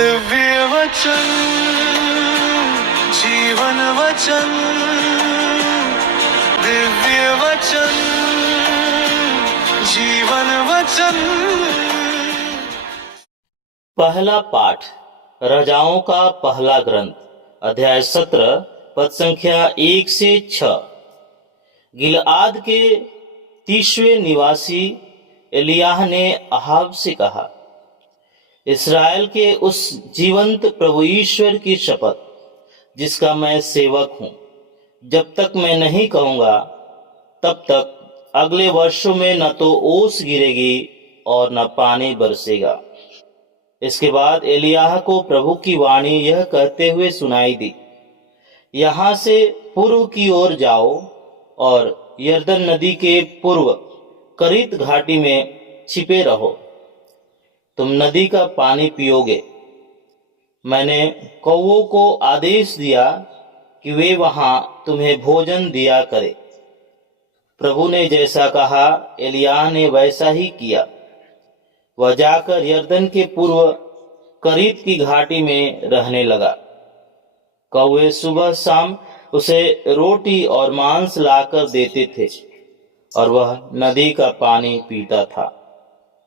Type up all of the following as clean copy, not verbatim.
दिव्य वचन जीवन वचन दिव्य वचन जीवन वचन। पहला पाठ राजाओं का पहला ग्रंथ अध्याय 17 पद संख्या 1 से 6। गिलआद के 30वें निवासी एलियाह ने अहाब से कहा, इस्राएल के उस जीवंत प्रभु ईश्वर की शपथ जिसका मैं सेवक हूं, जब तक मैं नहीं कहूंगा तब तक अगले वर्षों में न तो ओस गिरेगी और न पानी बरसेगा। इसके बाद एलियाह को प्रभु की वाणी यह कहते हुए सुनाई दी, यहाँ से पूर्व की ओर जाओ और यरदन नदी के पूर्व करीत घाटी में छिपे रहो, तुम नदी का पानी पियोगे। मैंने कौवों को आदेश दिया कि वे वहां तुम्हें भोजन दिया करे। प्रभु ने जैसा कहा एलियाह ने वैसा ही किया। वह जाकर यरदन के पूर्व करीत की घाटी में रहने लगा। कौवे सुबह शाम उसे रोटी और मांस लाकर देते थे और वह नदी का पानी पीता था।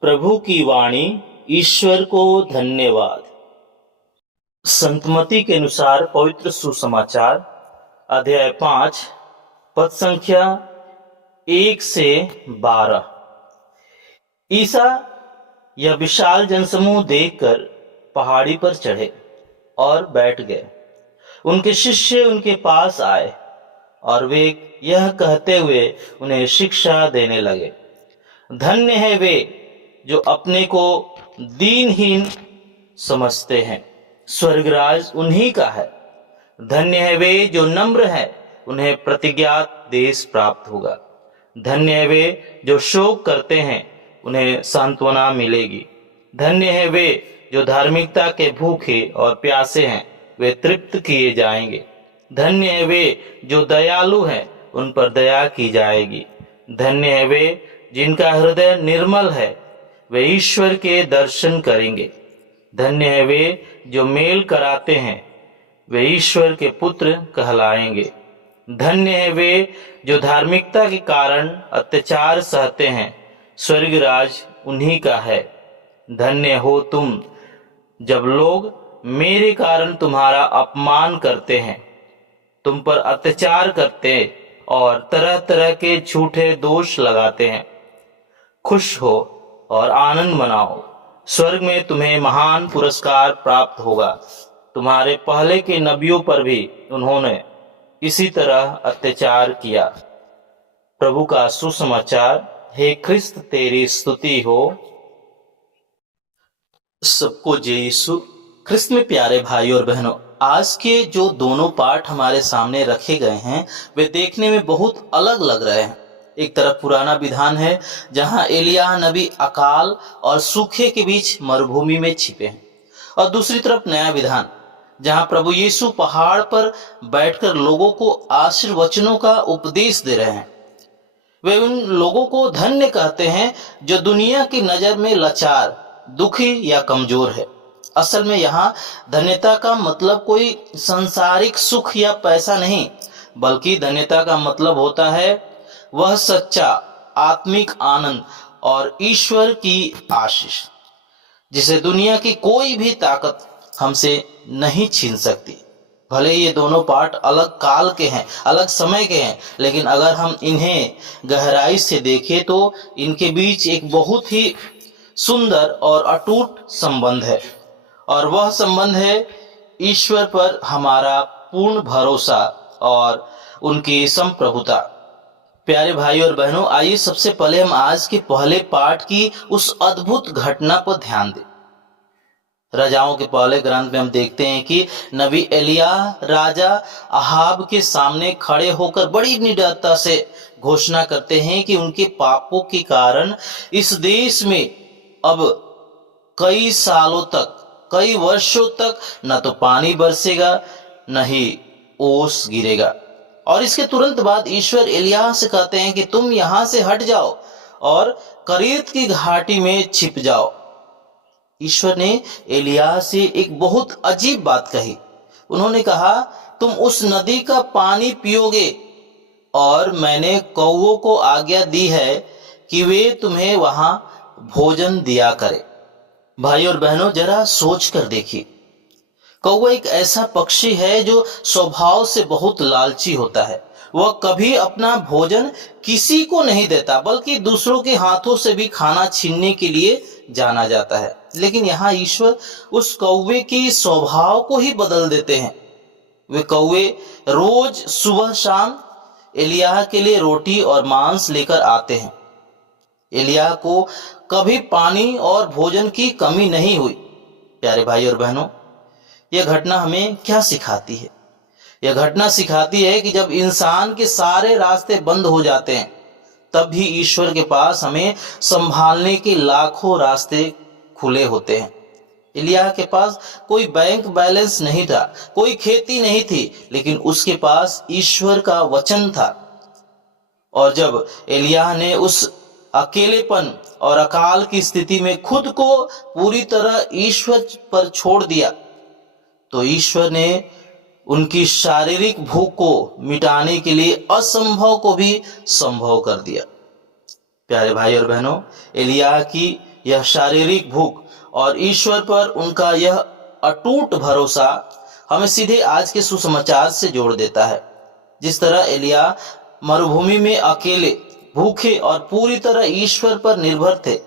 प्रभु की वाणी। ईश्वर को धन्यवाद। संतमती के अनुसार पवित्र सुसमाचार अध्याय 5 पद संख्या 1 से 12। ईसा यह विशाल जनसमूह देखकर पहाड़ी पर चढ़े और बैठ गए। उनके शिष्य उनके पास आए और वे यह कहते हुए उन्हें शिक्षा देने लगे, धन्य है वे जो अपने को दीनहीन समझते हैं, स्वर्गराज उन्हीं का है। धन्य है वे जो नम्र है, उन्हें प्रतिज्ञात देश प्राप्त होगा। धन्य है वे जो शोक करते हैं, उन्हें सांत्वना मिलेगी। धन्य है वे जो धार्मिकता के भूखे और प्यासे हैं, वे तृप्त किए जाएंगे। धन्य है वे जो दयालु हैं, उन पर दया की जाएगी। धन्य है वे जिनका हृदय निर्मल है, वे ईश्वर के दर्शन करेंगे। धन्य है वे जो मेल कराते हैं, वे ईश्वर के पुत्र कहलाएंगे। धन्य है वे जो धार्मिकता के कारण अत्याचार सहते हैं, स्वर्गराज उन्हीं का है। धन्य हो तुम जब लोग मेरे कारण तुम्हारा अपमान करते हैं, तुम पर अत्याचार करते और तरह तरह के झूठे दोष लगाते हैं। खुश हो और आनंद मनाओ, स्वर्ग में तुम्हें महान पुरस्कार प्राप्त होगा। तुम्हारे पहले के नबियों पर भी उन्होंने इसी तरह अत्याचार किया। प्रभु का सुसमाचार। हे ख्रिस्त तेरी स्तुति हो। सबको जय यीशु। ख्रिस्त में प्यारे भाई और बहनों, आज के जो दोनों पाठ हमारे सामने रखे गए हैं वे देखने में बहुत अलग लग रहे हैं। एक तरफ पुराना विधान है जहां एलियाह नबी अकाल और सूखे के बीच मरुभूमि में छिपे हैं, और दूसरी तरफ नया विधान जहां प्रभु यीशु पहाड़ पर बैठकर लोगों को आशीर्वचनों का उपदेश दे रहे हैं। वे उन लोगों को धन्य कहते हैं जो दुनिया की नजर में लाचार, दुखी या कमजोर है। असल में यहाँ धन्यता का मतलब कोई सांसारिक सुख या पैसा नहीं, बल्कि धन्यता का मतलब होता है वह सच्चा आत्मिक आनंद और ईश्वर की आशीष जिसे दुनिया की कोई भी ताकत हमसे नहीं छीन सकती। भले ये दोनों पाठ अलग काल के हैं, अलग समय के हैं, लेकिन अगर हम इन्हें गहराई से देखें तो इनके बीच एक बहुत ही सुंदर और अटूट संबंध है, और वह संबंध है ईश्वर पर हमारा पूर्ण भरोसा और उनकी संप्रभुता। प्यारे भाई और बहनों, आइए सबसे पहले हम आज के पहले पाठ की उस अद्भुत घटना पर ध्यान दें। राजाओं के पहले ग्रंथ में हम देखते हैं कि नबी एलियाह राजा अहाब के सामने खड़े होकर बड़ी निडरता से घोषणा करते हैं कि उनके पापों के कारण इस देश में अब कई सालों तक, कई वर्षों तक न तो पानी बरसेगा न ही ओस गिरेगा। और इसके तुरंत बाद ईश्वर एलियाह से कहते हैं कि तुम यहां से हट जाओ और करीत की घाटी में छिप जाओ। ईश्वर ने एलिय्याह से एक बहुत अजीब बात कही। उन्होंने कहा, तुम उस नदी का पानी पियोगे और मैंने कौवों को आज्ञा दी है कि वे तुम्हें वहां भोजन दिया करे। भाई और बहनों, जरा सोच कर देखिए, कौवा एक ऐसा पक्षी है जो स्वभाव से बहुत लालची होता है। वह कभी अपना भोजन किसी को नहीं देता, बल्कि दूसरों के हाथों से भी खाना छीनने के लिए जाना जाता है। लेकिन यहाँ ईश्वर उस कौवे की स्वभाव को ही बदल देते हैं। वे कौवे रोज सुबह शाम एलिय्याह के लिए रोटी और मांस लेकर आते हैं। एलिय्याह को कभी पानी और भोजन की कमी नहीं हुई। प्यारे भाई और बहनों, यह घटना हमें क्या सिखाती है? यह घटना सिखाती है कि जब इंसान के सारे रास्ते बंद हो जाते हैं, तब भी ईश्वर के पास हमें संभालने के लाखों रास्ते खुले होते हैं। एलिय्याह के पास कोई बैंक बैलेंस नहीं था, कोई खेती नहीं थी, लेकिन उसके पास ईश्वर का वचन था। और जब एलिय्याह ने उस अकेलेपन और अकाल की स्थिति में खुद को पूरी तरह ईश्वर पर छोड़ दिया, तो ईश्वर ने उनकी शारीरिक भूख को मिटाने के लिए असंभव को भी संभव कर दिया। प्यारे भाई और बहनों, एलिय्याह की यह शारीरिक भूख और ईश्वर पर उनका यह अटूट भरोसा हमें सीधे आज के सुसमाचार से जोड़ देता है। जिस तरह एलिय्याह मरुभूमि में अकेले, भूखे और पूरी तरह ईश्वर पर निर्भर थे,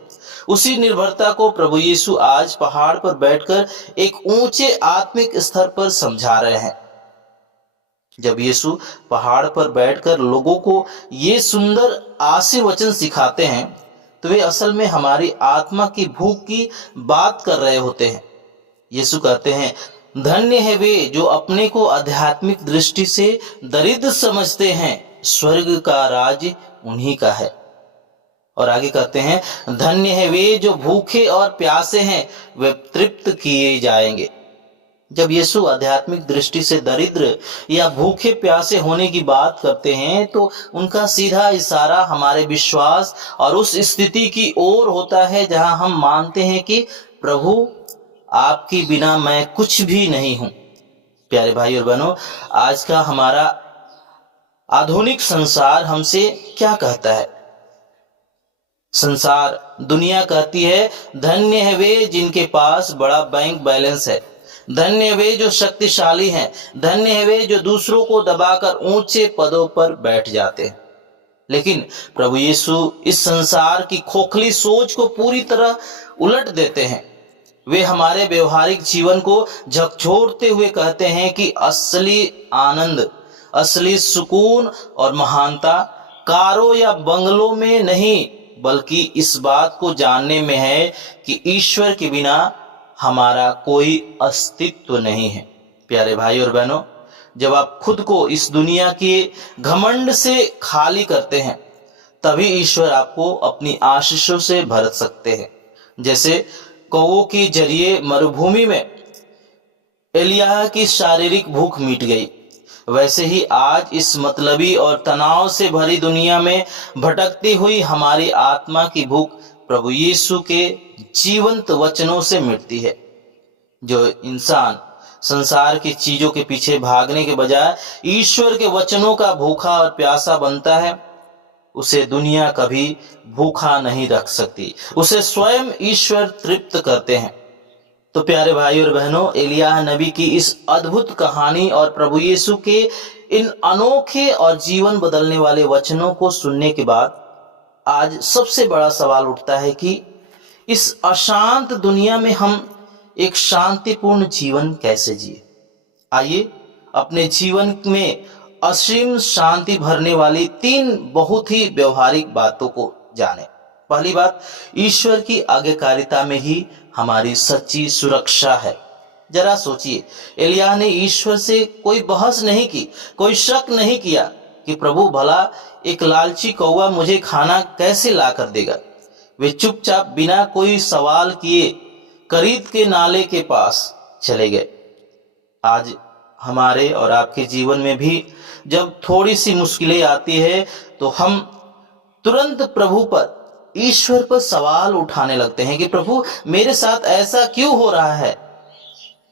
उसी निर्भरता को प्रभु यीशु आज पहाड़ पर बैठकर एक ऊंचे आत्मिक स्तर पर समझा रहे हैं। जब यीशु पहाड़ पर बैठकर लोगों को ये सुंदर आशीर्वचन सिखाते हैं, तो वे असल में हमारी आत्मा की भूख की बात कर रहे होते हैं। यीशु कहते हैं, धन्य है वे जो अपने को आध्यात्मिक दृष्टि से दरिद्र समझते हैं, स्वर्ग का राज उन्हीं का है। और आगे कहते हैं, धन्य है वे जो भूखे और प्यासे हैं, वे तृप्त किए जाएंगे। जब यीशु आध्यात्मिक दृष्टि से दरिद्र या भूखे प्यासे होने की बात करते हैं, तो उनका सीधा इशारा हमारे विश्वास और उस स्थिति की ओर होता है जहां हम मानते हैं कि प्रभु, आपके बिना मैं कुछ भी नहीं हूं। प्यारे भाई और बहनों, आज का हमारा आधुनिक संसार हमसे क्या कहता है? संसार, दुनिया कहती है, धन्य है वे जिनके पास बड़ा बैंक बैलेंस है, धन्य है वे जो शक्तिशाली हैं, धन्य है वे जो दूसरों को दबाकर ऊंचे पदों पर बैठ जाते हैं। लेकिन प्रभु यीशु इस संसार की खोखली सोच को पूरी तरह उलट देते हैं। वे हमारे व्यवहारिक जीवन को झकझोरते हुए कहते हैं कि असली आनंद, असली सुकून और महानता कारों या बंगलों में नहीं, बल्कि इस बात को जानने में है कि ईश्वर के बिना हमारा कोई अस्तित्व नहीं है। प्यारे भाई और बहनों, जब आप खुद को इस दुनिया के घमंड से खाली करते हैं, तभी ईश्वर आपको अपनी आशीषों से भर सकते हैं। जैसे कौवों के जरिए मरुभूमि में एलिय्याह की शारीरिक भूख मिट गई, वैसे ही आज इस मतलबी और तनाव से भरी दुनिया में भटकती हुई हमारी आत्मा की भूख प्रभु यीशु के जीवंत वचनों से मिटती है। जो इंसान संसार की चीजों के पीछे भागने के बजाय ईश्वर के वचनों का भूखा और प्यासा बनता है, उसे दुनिया कभी भूखा नहीं रख सकती। उसे स्वयं ईश्वर तृप्त करते हैं। तो प्यारे भाई और बहनों, एलिय्याह नबी की इस अद्भुत कहानी और प्रभु यीशु के इन अनोखे और जीवन बदलने वाले वचनों को सुनने के बाद आज सबसे बड़ा सवाल उठता है कि इस अशांत दुनिया में हम एक शांतिपूर्ण जीवन कैसे जिए। आइए अपने जीवन में असीम शांति भरने वाली 3 बहुत ही व्यवहारिक बातों को जाने। पहली बात, ईश्वर की आज्ञाकारिता में ही हमारी सच्ची सुरक्षा है। जरा सोचिए, एलिय्याह ने ईश्वर से कोई बहस नहीं की, कोई शक नहीं किया कि प्रभु भला एक लालची कौवा मुझे खाना कैसे ला कर देगा। वे चुपचाप बिना कोई सवाल किए करीत के नाले के पास चले गए। आज हमारे और आपके जीवन में भी जब थोड़ी सी मुश्किलें आती है, तो हम तुरंत प्रभु पर ईश्वर पर सवाल उठाने लगते हैं कि प्रभु मेरे साथ ऐसा क्यों हो रहा है।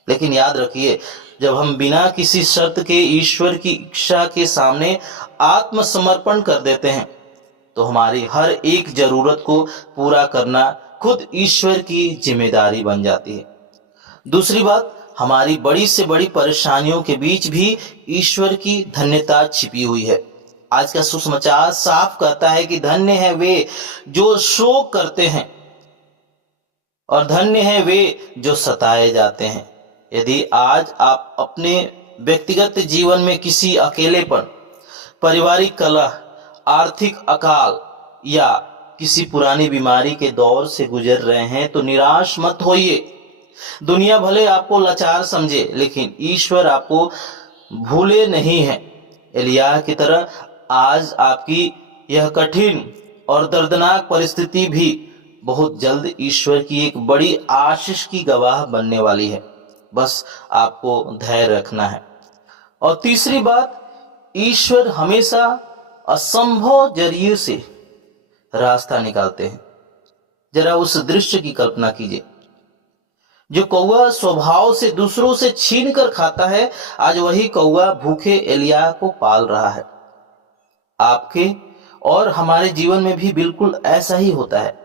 लेकिन याद रखिए, जब हम बिना किसी शर्त के ईश्वर की इच्छा के सामने आत्मसमर्पण कर देते हैं तो हमारी हर एक जरूरत को पूरा करना खुद ईश्वर की जिम्मेदारी बन जाती है। दूसरी बात, हमारी बड़ी से बड़ी परेशानियों के बीच भी ईश्वर की धन्यता छिपी हुई है। आज का सुसमाचार साफ कहता है कि धन्य है वे जो शोक करते हैं और धन्य है वे जो सताए जाते हैं। यदि आज आप अपने व्यक्तिगत जीवन में किसी अकेलेपन, पारिवारिक कलह, आर्थिक अकाल या किसी पुरानी बीमारी के दौर से गुजर रहे हैं तो निराश मत होइए। दुनिया भले आपको लाचार समझे, लेकिन ईश्वर आपको भूले नहीं है। एलिय्याह की तरह आज आपकी यह कठिन और दर्दनाक परिस्थिति भी बहुत जल्द ईश्वर की एक बड़ी आशीष की गवाह बनने वाली है। बस आपको धैर्य रखना है। और तीसरी बात, ईश्वर हमेशा असंभव जरिए से रास्ता निकालते हैं। जरा उस दृश्य की कल्पना कीजिए। जो कौवा स्वभाव से दूसरों से छीन कर खाता है, आज वही कौवा भूखे एलिय्याह को पाल रहा है। आपके और हमारे जीवन में भी बिल्कुल ऐसा ही होता है।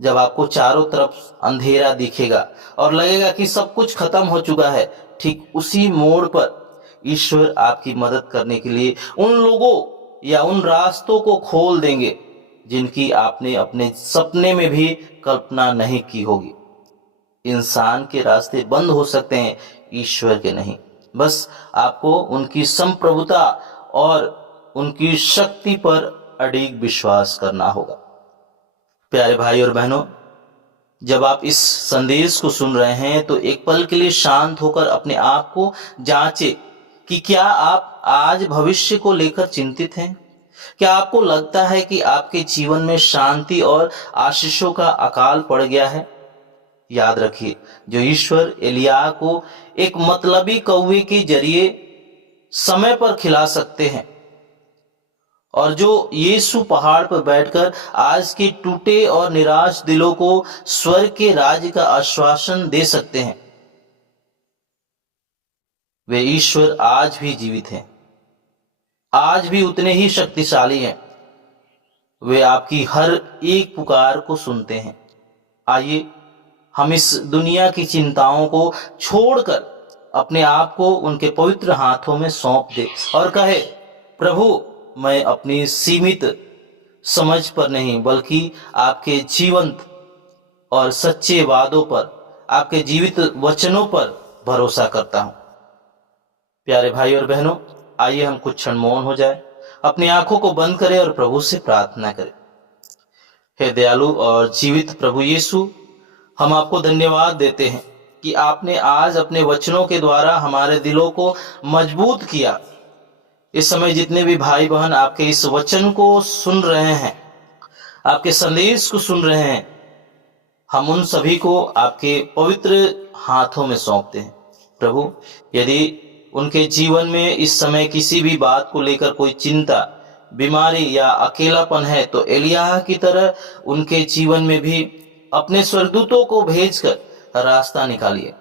जब आपको चारों तरफ अंधेरा दिखेगा और लगेगा कि सब कुछ खत्म हो चुका है, ठीक उसी मोड़ पर ईश्वर आपकी मदद करने के लिए उन लोगों या उन रास्तों को खोल देंगे जिनकी आपने अपने सपने में भी कल्पना नहीं की होगी। इंसान के रास्ते बंद हो सकते हैं, ईश्वर के नहीं। बस आपको उनकी संप्रभुता और उनकी शक्ति पर अडिग विश्वास करना होगा। प्यारे भाई और बहनों, जब आप इस संदेश को सुन रहे हैं तो एक पल के लिए शांत होकर अपने आप को जांचें कि क्या आप आज भविष्य को लेकर चिंतित हैं। क्या आपको लगता है कि आपके जीवन में शांति और आशीषों का अकाल पड़ गया है। याद रखिए, जो ईश्वर एलिय्याह को एक मतलबी कौवे के जरिए समय पर खिला सकते हैं और जो यीशु पहाड़ पर बैठकर आज के टूटे और निराश दिलों को स्वर्ग के राज्य का आश्वासन दे सकते हैं, वे ईश्वर आज भी जीवित हैं, आज भी उतने ही शक्तिशाली हैं। वे आपकी हर एक पुकार को सुनते हैं। आइए हम इस दुनिया की चिंताओं को छोड़कर अपने आप को उनके पवित्र हाथों में सौंप दे और कहे, प्रभु मैं अपनी सीमित समझ पर नहीं बल्कि आपके जीवंत और सच्चे वादों पर, आपके जीवित वचनों पर भरोसा करता हूं। प्यारे भाई और बहनों, आइए हम कुछ क्षण मौन हो जाए, अपनी आंखों को बंद करें और प्रभु से प्रार्थना करें। हे दयालु और जीवित प्रभु यीशु, हम आपको धन्यवाद देते हैं कि आपने आज अपने वचनों के द्वारा हमारे दिलों को मजबूत किया। इस समय जितने भी भाई बहन आपके इस वचन को सुन रहे हैं, आपके संदेश को सुन रहे हैं, हम उन सभी को आपके पवित्र हाथों में सौंपते हैं। प्रभु, यदि उनके जीवन में इस समय किसी भी बात को लेकर कोई चिंता, बीमारी या अकेलापन है तो एलिय्याह की तरह उनके जीवन में भी अपने स्वर्गदूतों को भेजकर रास्ता निकालिए।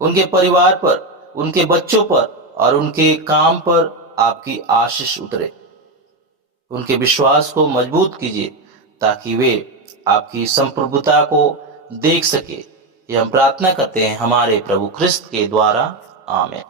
उनके परिवार पर, उनके बच्चों पर और उनके काम पर आपकी आशीष उतरे। उनके विश्वास को मजबूत कीजिए ताकि वे आपकी संप्रभुता को देख सके। यह हम प्रार्थना करते हैं हमारे प्रभु ख्रिस्त के द्वारा, आमीन।